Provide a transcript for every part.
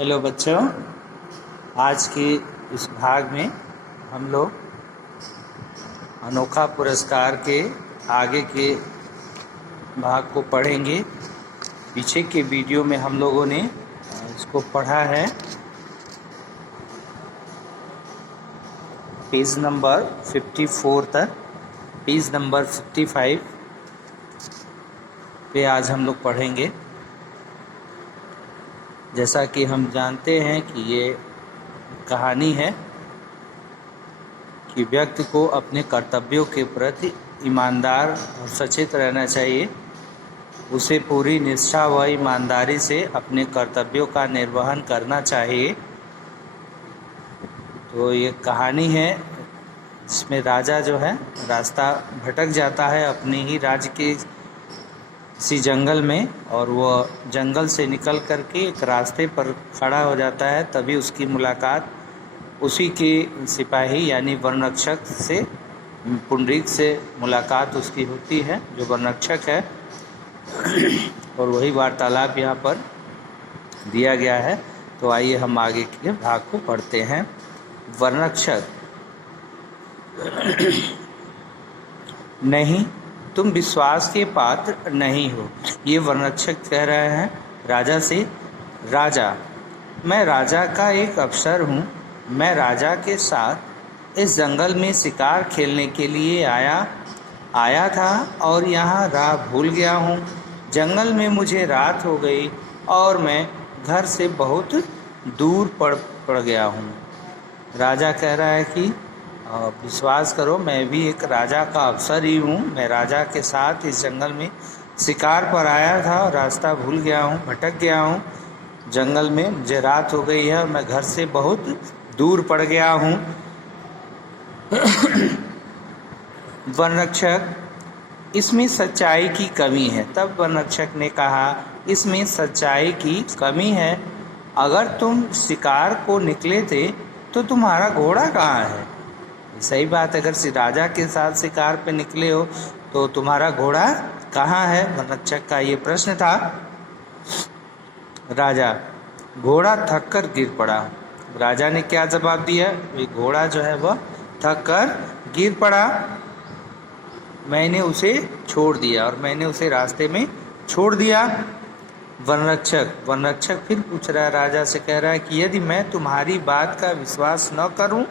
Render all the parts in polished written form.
Hello बच्चों, आज के इस भाग में हम लोग अनोखा पुरस्कार के आगे के भाग को पढ़ेंगे। पीछे के वीडियो में हम लोगों ने इसको पढ़ा है। पेज नंबर 54 तक, पेज नंबर 55 पे आज हम लोग पढ़ेंगे। जैसा कि हम जानते हैं कि ये कहानी है कि व्यक्ति को अपने कर्तव्यों के प्रति ईमानदार और सचेत रहना चाहिए। उसे पूरी निष्ठा व ईमानदारी से अपने कर्तव्यों का निर्वहन करना चाहिए। तो ये कहानी है जिसमें राजा जो है रास्ता भटक जाता है अपने ही राज्य के किसी जंगल में, और वह जंगल से निकल करके एक रास्ते पर खड़ा हो जाता है। तभी उसकी मुलाकात उसी के सिपाही यानी वनरक्षक से, पुंडरीक से मुलाकात उसकी होती है, जो वनरक्षक है। और वही वार्तालाप यहाँ पर दिया गया है। तो आइए हम आगे के भाग को पढ़ते हैं। वनरक्षक: नहीं, तुम विश्वास के पात्र नहीं हो। ये वनरक्षक कह रहे हैं राजा से। राजा: मैं राजा का एक अफसर हूँ। मैं राजा के साथ इस जंगल में शिकार खेलने के लिए आया था और यहाँ राह भूल गया हूँ। जंगल में मुझे रात हो गई और मैं घर से बहुत दूर पड़ गया हूँ। राजा कह रहा है कि विश्वास करो, मैं भी एक राजा का अफसर ही हूँ। मैं राजा के साथ इस जंगल में शिकार पर आया था और रास्ता भूल गया हूँ, भटक गया हूँ। जंगल में मुझे रात हो गई है और मैं घर से बहुत दूर पड़ गया हूँ। वनरक्षक: इसमें सच्चाई की कमी है। तब वनरक्षक ने कहा, इसमें सच्चाई की कमी है। अगर तुम शिकार को निकले थे तो तुम्हारा घोड़ा कहाँ है? सही बात है, अगर राजा के साथ शिकार पे निकले हो तो तुम्हारा घोड़ा कहाँ है? वनरक्षक का ये प्रश्न था। राजा: घोड़ा थक कर गिर पड़ा। राजा ने क्या जवाब दिया? ये घोड़ा जो है वह थक कर गिर पड़ा। मैंने उसे छोड़ दिया और मैंने उसे रास्ते में छोड़ दिया। वनरक्षक फिर पूछ रहा है, राजा से कह रहा है कि यदि मैं तुम्हारी बात का विश्वास न करूं?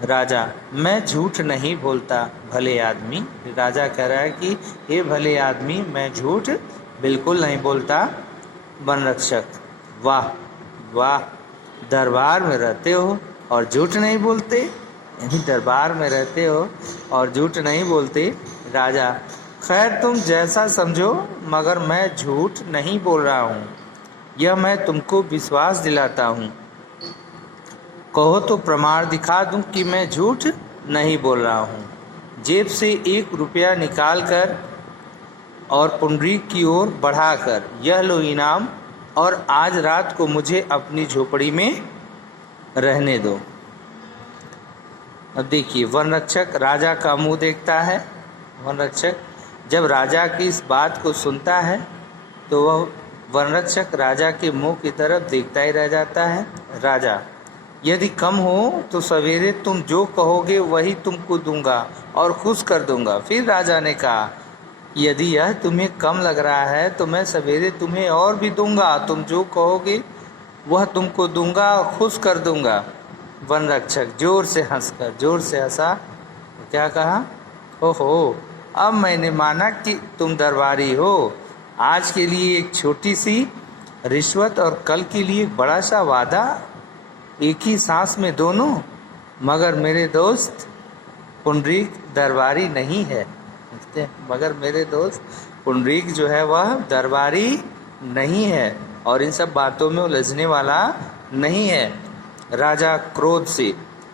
राजा: मैं झूठ नहीं बोलता भले आदमी। राजा कह रहा है कि हे भले आदमी, मैं झूठ बिल्कुल नहीं बोलता। वनरक्षक: वाह वाह, दरबार में रहते हो और झूठ नहीं बोलते? यानी दरबार में रहते हो और झूठ नहीं बोलते। राजा: खैर, तुम जैसा समझो, मगर मैं झूठ नहीं बोल रहा हूँ। यह मैं तुमको विश्वास दिलाता हूँ। कहो तो प्रमाण दिखा दूं कि मैं झूठ नहीं बोल रहा हूँ। जेब से 1 रुपया निकालकर और पुंडरीक की ओर बढ़ाकर, यह लो इनाम, और आज रात को मुझे अपनी झोपड़ी में रहने दो। अब देखिए, वनरक्षक राजा का मुंह देखता है। वनरक्षक जब राजा की इस बात को सुनता है तो वह वनरक्षक राजा के मुंह की तरफ देखता ही रह जाता है। राजा: यदि कम हो तो सवेरे तुम जो कहोगे वही तुमको दूंगा और खुश कर दूंगा। फिर राजा ने कहा, यदि यह तुम्हें कम लग रहा है तो मैं सवेरे तुम्हें और भी दूंगा। तुम जो कहोगे वह तुमको दूंगा और खुश कर दूंगा। वनरक्षक जोर से हंसा। क्या कहा? ओहो, अब मैंने माना कि तुम दरबारी हो। आज के लिए एक छोटी सी रिश्वत और कल के लिए एक बड़ा सा वादा, एक ही सांस में दोनों। मगर मेरे दोस्त पुंडरीक दरबारी नहीं है। मगर मेरे दोस्त पुंडरीक जो है वह दरबारी नहीं है और इन सब बातों में उलझने वाला नहीं है। राजा क्रोध से: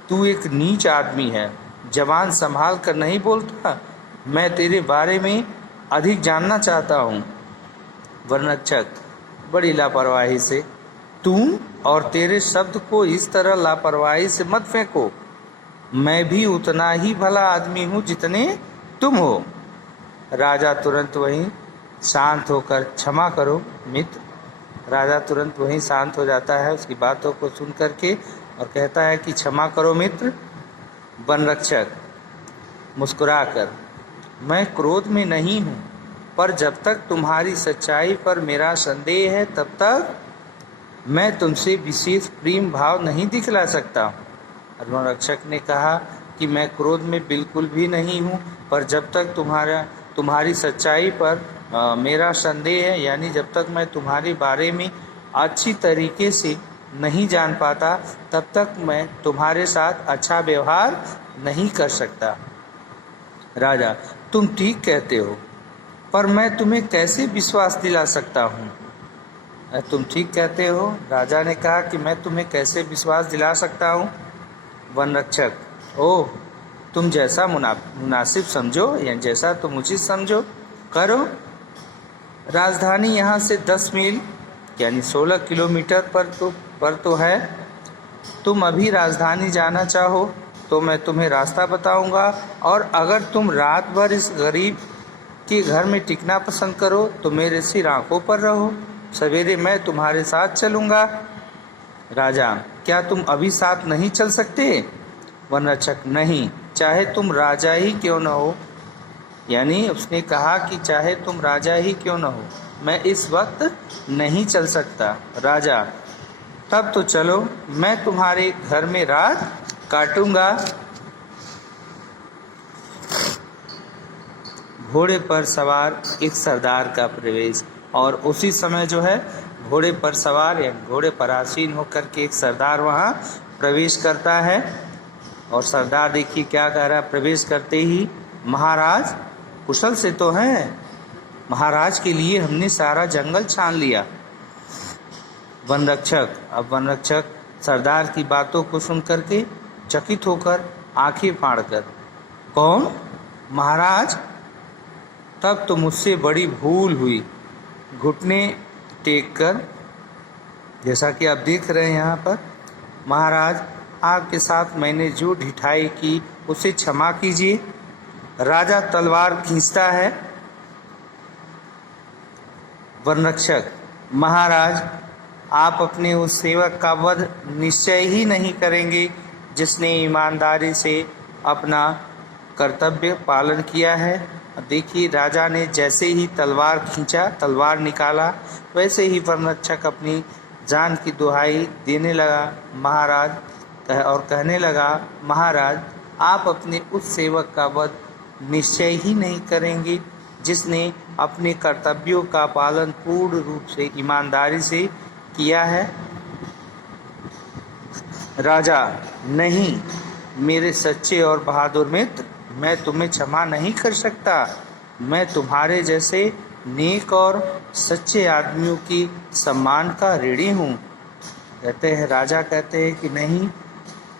तू एक नीच आदमी है, जबान संभाल कर नहीं बोलता? मैं तेरे बारे में अधिक जानना चाहता हूँ। वनरक्षक बड़ी लापरवाही से: तू और तेरे शब्द को इस तरह लापरवाही से मत फेंको। मैं भी उतना ही भला आदमी हूँ जितने तुम हो। राजा तुरंत वहीं शांत होकर, क्षमा करो मित्र। राजा तुरंत वहीं शांत हो जाता है उसकी बातों को सुन करके और कहता है कि क्षमा करो मित्र। वन रक्षक मुस्कुराकर, मैं क्रोध में नहीं हूँ, पर जब तक तुम्हारी सच्चाई पर मेरा संदेह है तब तक मैं तुमसे विशेष प्रेम भाव नहीं दिखला सकता। वन रक्षक ने कहा कि मैं क्रोध में बिल्कुल भी नहीं हूँ, पर जब तक तुम्हारी सच्चाई पर मेरा संदेह है, यानी जब तक मैं तुम्हारे बारे में अच्छी तरीके से नहीं जान पाता तब तक मैं तुम्हारे साथ अच्छा व्यवहार नहीं कर सकता। राजा, तुम ठीक कहते हो, पर मैं तुम्हें कैसे विश्वास दिला सकता हूँ? तुम ठीक कहते हो, राजा ने कहा कि मैं तुम्हें कैसे विश्वास दिला सकता हूँ? वन रक्षक, ओह, तुम जैसा मुनासिब समझो या जैसा तुम उचित समझो करो। राजधानी यहाँ से 10 मील यानी 16 किलोमीटर पर तो है। तुम अभी राजधानी जाना चाहो तो मैं तुम्हें रास्ता बताऊंगा, और अगर तुम रात भर इस गरीब के घर में टिकना पसंद करो तो मेरे सिर आंखों पर रहो, सवेरे मैं तुम्हारे साथ चलूंगा। राजा, क्या तुम अभी साथ नहीं चल सकते? वन रक्षक, नहीं, चाहे तुम राजा ही क्यों न हो। यानी उसने कहा कि चाहे तुम राजा ही क्यों न हो, मैं इस वक्त नहीं चल सकता। राजा, तब तो चलो, मैं तुम्हारे घर में रात काटूंगा। घोड़े पर सवार एक सरदार का प्रवेश, और उसी समय जो है घोड़े पर सवार या घोड़े पर आसीन होकर के एक सरदार वहाँ प्रवेश करता है। और सरदार देखिए क्या कह रहा है, प्रवेश करते ही, महाराज कुशल से तो हैं? महाराज के लिए हमने सारा जंगल छान लिया। वन रक्षक सरदार की बातों को सुन करके चकित होकर आंखें फाड़कर, कौन? महाराज, तब तो मुझसे बड़ी भूल हुई। घुटने टेक कर, जैसा कि आप देख रहे हैं यहाँ पर, महाराज आपके साथ मैंने जो ढिठाई की उसे क्षमा कीजिए। राजा तलवार खींचता है। वन रक्षक, महाराज आप अपने उस सेवक का वध निश्चय ही नहीं करेंगे जिसने ईमानदारी से अपना कर्तव्य पालन किया है। देखिए, राजा ने जैसे ही तलवार खींचा, तलवार निकाला, वैसे ही वन रक्षक अपनी जान की दुहाई देने लगा महाराज, और कहने लगा, महाराज आप अपने उस सेवक का वध निश्चय ही नहीं करेंगे जिसने अपने कर्तव्यों का पालन पूर्ण रूप से ईमानदारी से किया है। राजा, नहीं मेरे सच्चे और बहादुर मित्र, मैं तुम्हें क्षमा नहीं कर सकता। मैं तुम्हारे जैसे नेक और सच्चे आदमियों की सम्मान का ऋणी हूँ। राजा कहते हैं कि नहीं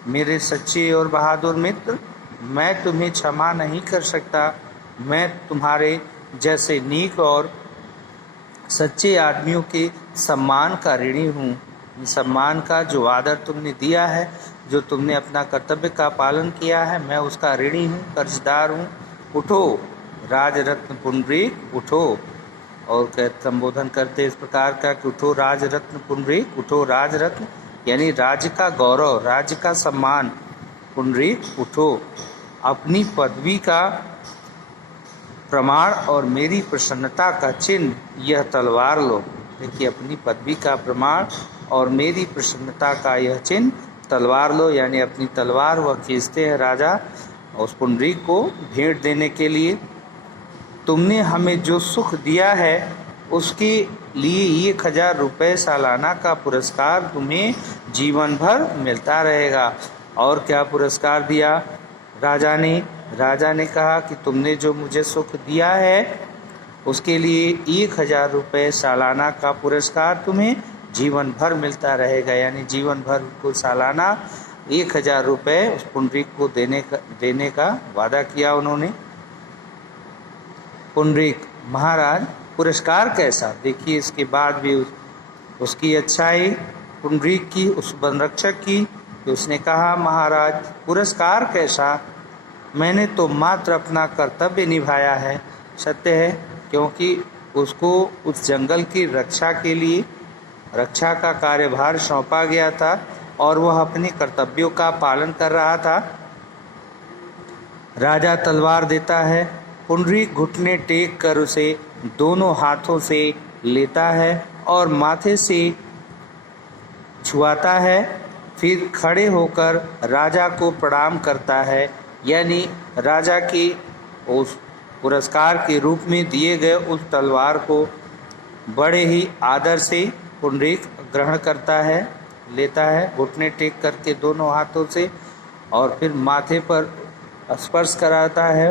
मेरे सच्चे और बहादुर मित्र, मैं तुम्हें क्षमा नहीं कर सकता। मैं तुम्हारे जैसे नेक और सच्चे आदमियों के सम्मान का ऋणी हूँ। सम्मान का जो आदर तुमने दिया है, जो तुमने अपना कर्तव्य का पालन किया है, मैं उसका ऋणी हूँ, कर्जदार हूँ। उठो राजरत्न पुंडरीक, उठो। और संबोधन करते इस प्रकार का कि उठो राजरत्न पुंडरीक, उठो राजरत्न यानी राज्य का गौरव, राज्य का सम्मान। पुंडरीक उठो, अपनी पदवी का प्रमाण और मेरी प्रसन्नता का चिन्ह यह तलवार लो। देखिए, अपनी पदवी का प्रमाण और मेरी प्रसन्नता का यह चिन्ह तलवार लो, यानी अपनी तलवार वह खींचते हैं राजा उस पुंडरीक को भेंट देने के लिए। तुमने हमें जो सुख दिया है उसके लिए 1000 रुपये सालाना का पुरस्कार तुम्हें जीवन भर मिलता रहेगा। और क्या पुरस्कार दिया राजा ने? राजा ने कहा कि तुमने जो मुझे सुख दिया है उसके लिए 1000 रुपये सालाना का पुरस्कार तुम्हें जीवन भर मिलता रहेगा। यानी जीवन भर को सालाना 1000 रुपये उस पुंडरीक को देने का वादा किया उन्होंने। पुंडरीक, महाराज पुरस्कार कैसा? देखिए, इसके बाद भी उसकी अच्छाई पुंडरीक की, उस वनरक्षक की, तो उसने कहा, महाराज पुरस्कार कैसा? मैंने तो मात्र अपना कर्तव्य निभाया है। सत्य है, क्योंकि उसको उस जंगल की रक्षा के लिए रक्षा का कार्यभार सौंपा गया था और वह अपने कर्तव्यों का पालन कर रहा था। राजा तलवार देता है, पुंडरीक घुटने टेक कर उसे दोनों हाथों से लेता है और माथे से छुआता है, फिर खड़े होकर राजा को प्रणाम करता है, यानी राजा की उस पुरस्कार के रूप में दिए गए उस तलवार को बड़े ही आदर से पुंडरीक ग्रहण करता है, लेता है घुटने टेक करके दोनों हाथों से, और फिर माथे पर स्पर्श कराता है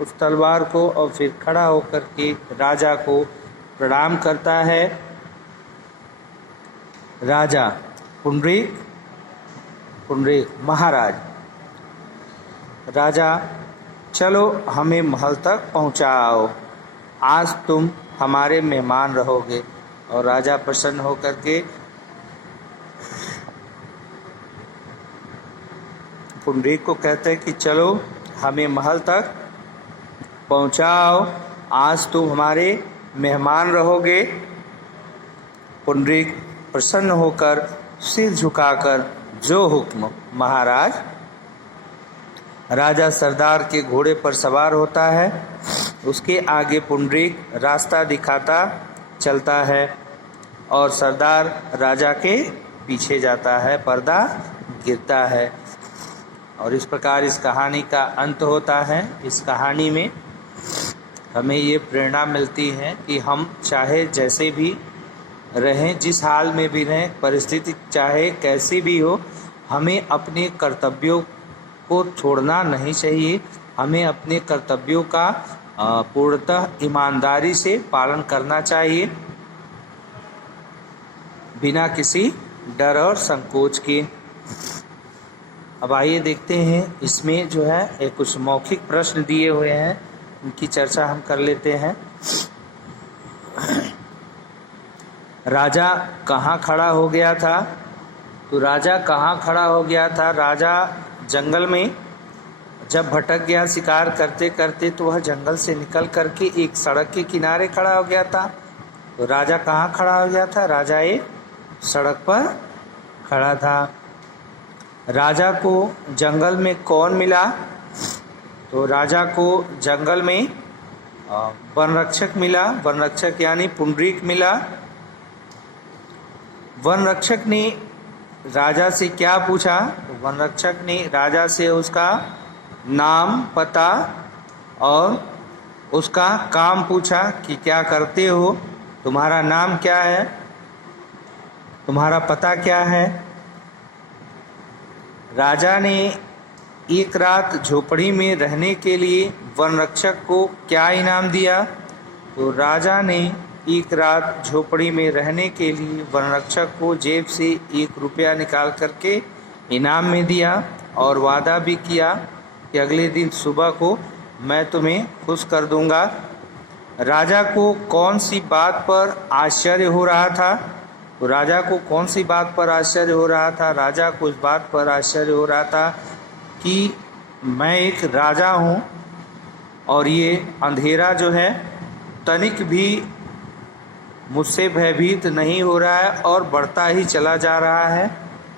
उस तलवार को, और फिर खड़ा होकर के राजा को प्रणाम करता है। राजा पुंडरीक महाराज, राजा चलो हमें महल तक पहुंचाओ, आज तुम हमारे मेहमान रहोगे। और राजा प्रसन्न होकर के पुंडरीक को कहते हैं कि चलो हमें महल तक पहुंचाओ, आज तुम हमारे मेहमान रहोगे। पुंडरीक प्रसन्न होकर सिर झुकाकर जो हुक्म महाराज। राजा सरदार के घोड़े पर सवार होता है, उसके आगे पुंडरीक रास्ता दिखाता चलता है और सरदार राजा के पीछे जाता है, पर्दा गिरता है। और इस प्रकार इस कहानी का अंत होता है। इस कहानी में हमें ये प्रेरणा मिलती है कि हम चाहे जैसे भी रहें, जिस हाल में भी रहें, परिस्थिति चाहे कैसी भी हो, हमें अपने कर्तव्यों को छोड़ना नहीं चाहिए। हमें अपने कर्तव्यों का पूर्णतः ईमानदारी से पालन करना चाहिए, बिना किसी डर और संकोच के। अब आइए देखते हैं, इसमें जो है एक कुछ मौखिक प्रश्न दिए हुए हैं, उनकी चर्चा हम कर लेते हैं। राजा कहाँ खड़ा हो गया था? तो राजा कहाँ खड़ा हो गया था? राजा जंगल में जब भटक गया शिकार करते करते, तो वह जंगल से निकल करके एक सड़क के किनारे खड़ा हो गया था। तो राजा कहाँ खड़ा हो गया था? राजा एक सड़क पर खड़ा था। राजा को जंगल में कौन मिला? तो राजा को जंगल में वन रक्षक मिला। वन रक्षक यानी पुंडरीक मिला। वन रक्षक ने राजा से क्या पूछा? तो वन रक्षक ने राजा से उसका नाम, पता और उसका काम पूछा कि क्या करते हो, तुम्हारा नाम क्या है, तुम्हारा पता क्या है। राजा ने एक रात झोपड़ी में रहने के लिए वन रक्षक को क्या इनाम दिया? तो राजा ने एक रात झोपड़ी में रहने के लिए वन रक्षक को जेब से 1 रुपया निकाल करके इनाम में दिया और वादा भी किया कि अगले दिन सुबह को मैं तुम्हें खुश कर दूंगा। राजा को कौन सी बात पर आश्चर्य हो रहा था? तो राजा को कौन सी बात पर आश्चर्य हो रहा था? राजा को इस बात पर आश्चर्य हो रहा था कि मैं एक राजा हूँ और ये अंधेरा जो है तनिक भी मुझसे भयभीत नहीं हो रहा है और बढ़ता ही चला जा रहा है।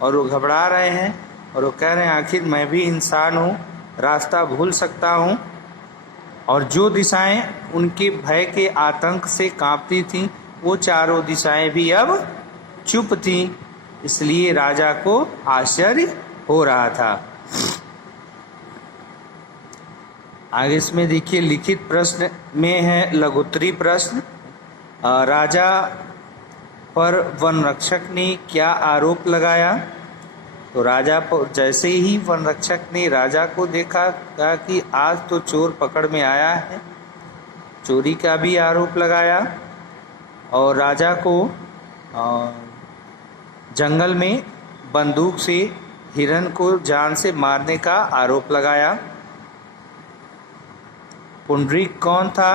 और वो घबरा रहे हैं और वो कह रहे हैं आखिर मैं भी इंसान हूँ, रास्ता भूल सकता हूँ। और जो दिशाएं उनके भय के आतंक से कांपती थीं, वो चारों दिशाएं भी अब चुप थीं। इसलिए राजा को आश्चर्य हो रहा था। आगे इसमें देखिए लिखित प्रश्न में है लघुत्तरी प्रश्न। राजा पर वन रक्षक ने क्या आरोप लगाया? तो राजा पर जैसे ही वन रक्षक ने राजा को देखा, कहा कि आज तो चोर पकड़ में आया है, चोरी का भी आरोप लगाया और राजा को जंगल में बंदूक से हिरन को जान से मारने का आरोप लगाया। पुंडरीक कौन था?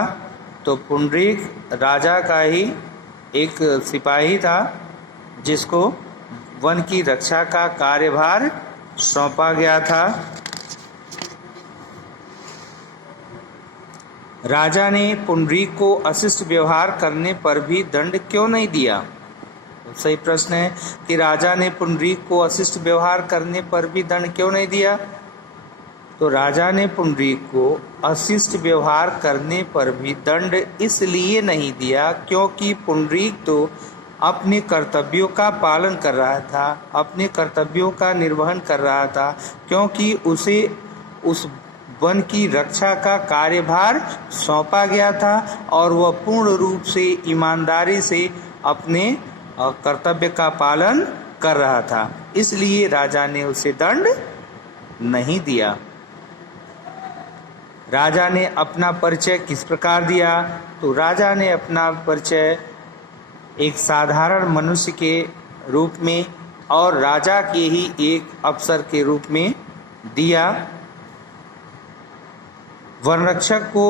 तो पुंडरीक राजा का ही एक सिपाही था जिसको वन की रक्षा का कार्यभार सौंपा गया था। राजा ने पुंडरीक को अशिष्ट व्यवहार करने पर भी दंड क्यों नहीं दिया? सही प्रश्न है कि राजा ने पुंडरीक को अशिष्ट व्यवहार करने पर भी दंड क्यों नहीं दिया? तो राजा ने पुंडरीक को अशिष्ट व्यवहार करने पर भी दंड इसलिए नहीं दिया क्योंकि पुंडरीक तो अपने कर्तव्यों का पालन कर रहा था, अपने कर्तव्यों का निर्वहन कर रहा था, क्योंकि उसे उस वन की रक्षा का कार्यभार सौंपा गया था और वह पूर्ण रूप से ईमानदारी से अपने कर्तव्य का पालन कर रहा था, इसलिए राजा ने उसे दंड नहीं दिया। राजा ने अपना परिचय किस प्रकार दिया? तो राजा ने अपना परिचय एक साधारण मनुष्य के रूप में और राजा के ही एक अफसर के रूप में दिया। वनरक्षक को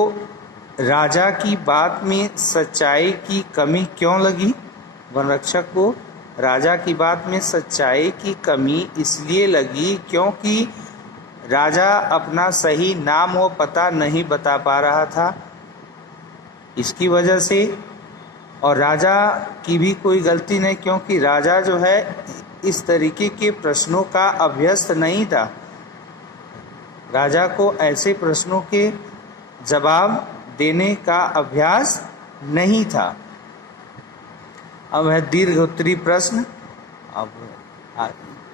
राजा की बात में सच्चाई की कमी क्यों लगी? वनरक्षक को राजा की बात में सच्चाई की कमी इसलिए लगी क्योंकि राजा अपना सही नाम और पता नहीं बता पा रहा था, इसकी वजह से। और राजा की भी कोई गलती नहीं, क्योंकि राजा जो है इस तरीके के प्रश्नों का अभ्यस्त नहीं था। राजा को ऐसे प्रश्नों के जवाब देने का अभ्यास नहीं था। अब है दीर्घ उत्तरी प्रश्न। अब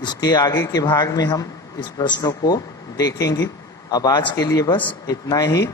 इसके आगे के भाग में हम इस प्रश्नों को देखेंगे। अब आज के लिए बस इतना ही।